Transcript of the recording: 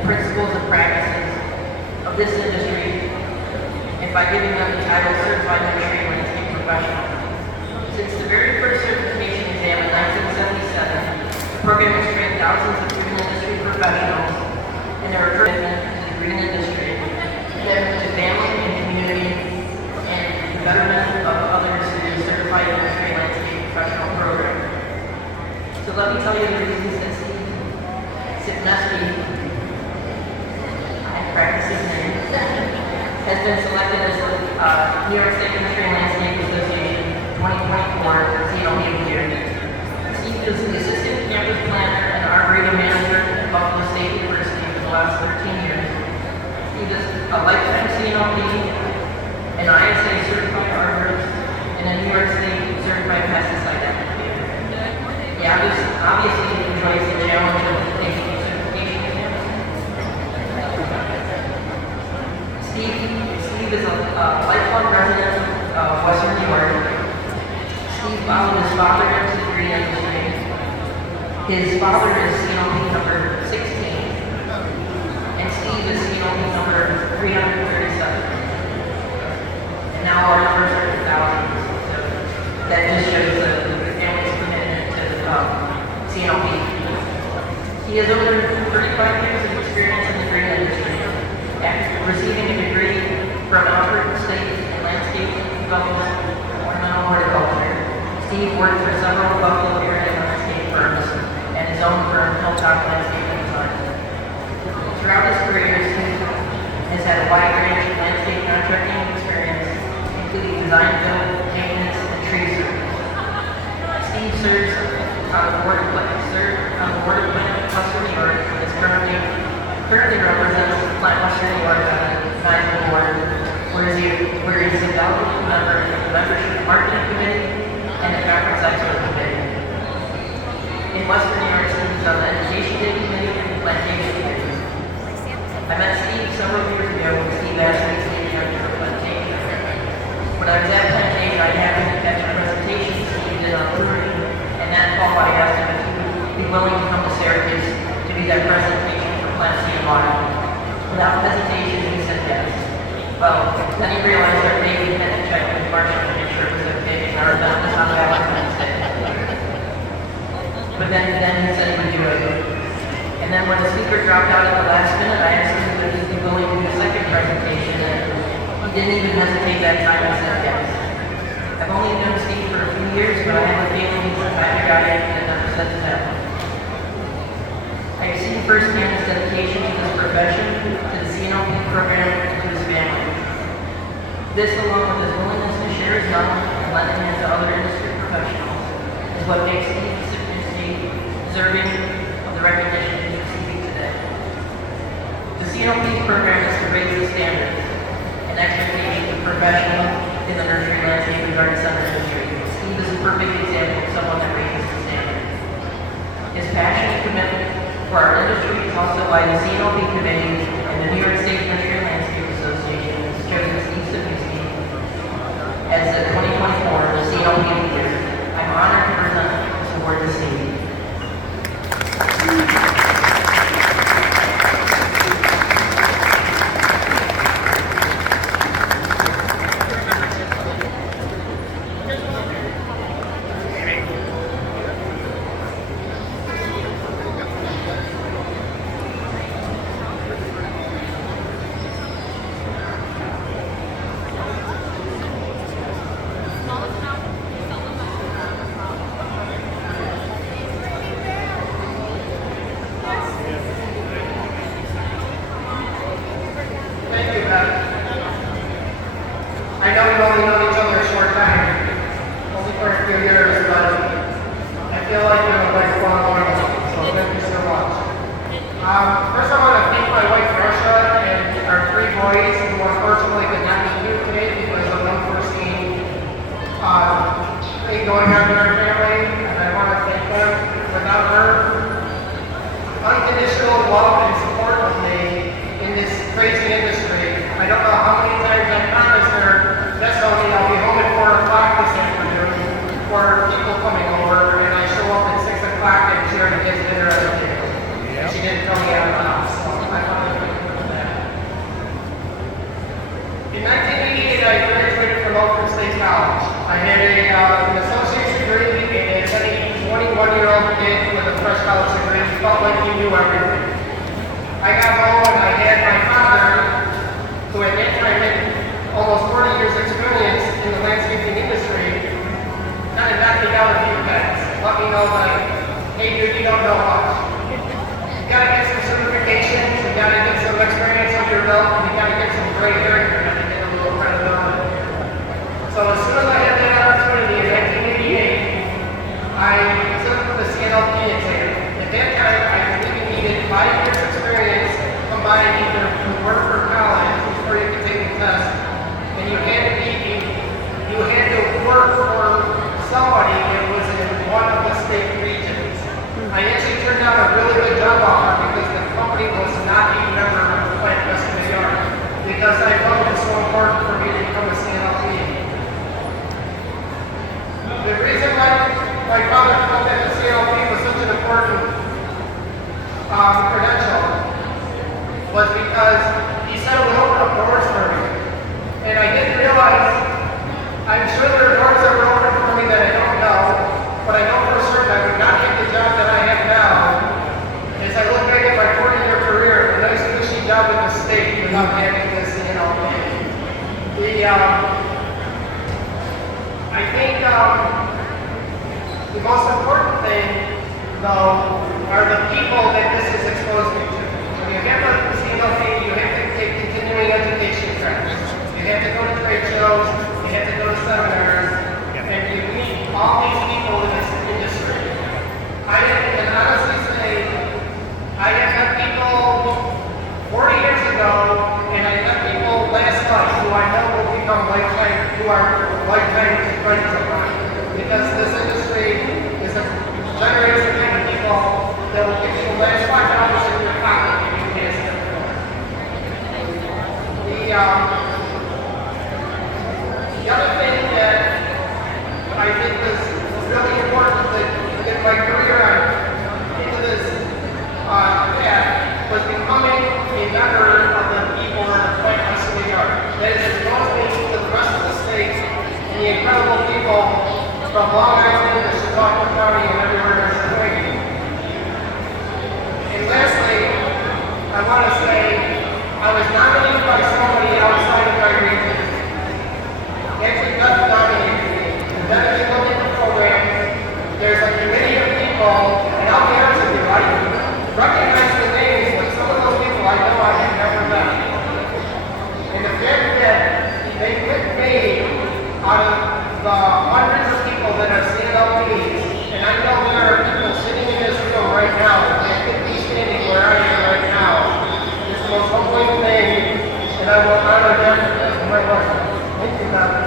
the principles and practices of this industry, and by giving them the title Certified Nursery Landscape Professional. Since the very first certification exam in 1977, the program has trained thousands of green industry professionals in their commitment to the green industry, commitment to family and community, and the betterment of others through the Certified Nursery Landscape Professional program. So let me tell you the reasons that Sypniewski, I practice his name, has been selected as the New York State Nursery Landscape Association 2024 CNLP year. Steve is the assistant campus planner and arboretum manager at Buffalo State University for the last 13 years. Steve is a lifetime CNLP, an ISA certified arborist, and a New York State certified pesticide applicator. He obviously enjoys the challenge of taking certification exams. Steve is a lifelong resident of Western New York. Steve followed his father into the green industry. His father is CNLP number 16, and Steve is CNLP number 337. And now our numbers are in thousands, so that just shows the family's commitment to CNLP. He has over 35 years of experience in the green industry. After receiving a degree from Albert State in Landscape Development and Ornamental Horticulture, Steve worked for several Buffalo area landscape firms and his own firm, Hilltop Landscape Design. Throughout his career, Steve has had a wide range of landscape contracting experience, including design, build, maintenance, and tree service. Steve serves on the board of Western New York and is currently represents Plant Western New York on the National Board, where he's a valuable member of the Membership Marketing Committee and the Conference Expert Committee. In Western New York, Steve is on the Education Day Committee and the Plantation Committee. I met Steve several years ago when Steve asked me to speak for plantation. When I was at Plantation, I happened to catch a presentation Steve did on brewery, and that fall I asked him if he would be willing to come to Syracuse to be that presentation for Plant Sea and Water. Without hesitation, he said yes. Well, then he realized our baby had to check with Marshall to make sure it was okay, and our event was on Valentine's Day. But then he said he would do it. And then when the speaker dropped out at the last minute, I asked him if he'd be willing to do a second presentation, and he didn't even hesitate that time and said yes. I've only known Steve for a few years, but I have a feeling he's the kind of guy that never said no. I have seen firsthand his dedication to this profession, to the CNLP program, and to his family. This, along with his willingness to share his knowledge and lend it to other industry professionals, is what makes Steve Sypniewski deserving of the recognition he's receiving today. The CNLP program is to raise the standards and expectations of professionals in the nursery landscape and garden center industry. Steve is a perfect example of someone that raises the standards. His passion and commitment for our industry is also why the CNLP Committee and the New York State Nursery Landscape Association has chosen Steve Sypniewski as the 2024 CNLP leader. I'm honored to present this award to Steve. I know we've only known each other a short time, only for a few years, but I feel like I'm a lifelong loyalty, so thank you so much. First I want to thank my wife Russia and our 3 boys who unfortunately could not meet you today because of unforeseen thing going on in our family, and I want to thank them. Without her unconditional love and support of me in this crazy industry, I don't know how many times I promised her, that's only I'll be home at 4 o'clock this afternoon for people coming over, and I show up at 6 o'clock and she already gets dinner at the table. And she didn't tell me out of the house. So I I got home and I had my father, who at that time had almost 40 years experience in the landscaping industry, kind of knock me down a few pegs. Let me know that, hey dude, you don't know much. You gotta get some certifications, you gotta get some experience under your belt, and you gotta get some gray hair in your head to get a little credibility. So as soon as I had that opportunity in 1988, I took the CNLP exam. At that time, I believe you needed 5 years experience combined either from work or college before you could take the test. And you had to work for somebody that was in one of the state regions. I actually turned down a really good job offer because the company was not a member of the plant custody yard because I felt it was so important for me to become a CNLP. The reason why my father felt that the CNLP was such an important credential was because he said it would open up doors for me. And I didn't realize, I'm sure there are doors that were open for me that I don't know, but I know for certain I would not get the job that I have now. As I look back at my 40-year career, a nice cushy job in the state without having this, I think the most important thing, though, are the people that this is exposed me to. When you have a CNLP, you have to take continuing education credits. You have to go to trade shows, you have to go to seminars, and you meet all these people in this industry. I can honestly say, I have met people 40 years ago, and I met people last night who I know will become lifetime friends of mine. Because this industry generates the kind of people that will give you the last $5 in your pocket if you can't stand for it. The other thing that I think was really important to get my career into this path was becoming a member of the people in the plant custody yard. That is exposed me to the rest of the state and the incredible people from Long Island to Chautauqua County and everywhere else in Hawaii. And lastly, I want to say I was nominated by somebody outside of my region. Actually, Beth nominated me. And then if you look at the program, there's a committee of people, and I'll be honest with you, I recognize the names, but some of those people I know I have never met. And the fact that they picked me out of the hundreds of people that are CNLPs, and I know there are people sitting in this room right now that could be standing where I am right now. It's the most humbling thing, and I will honor them as my life. Thank you, Beth.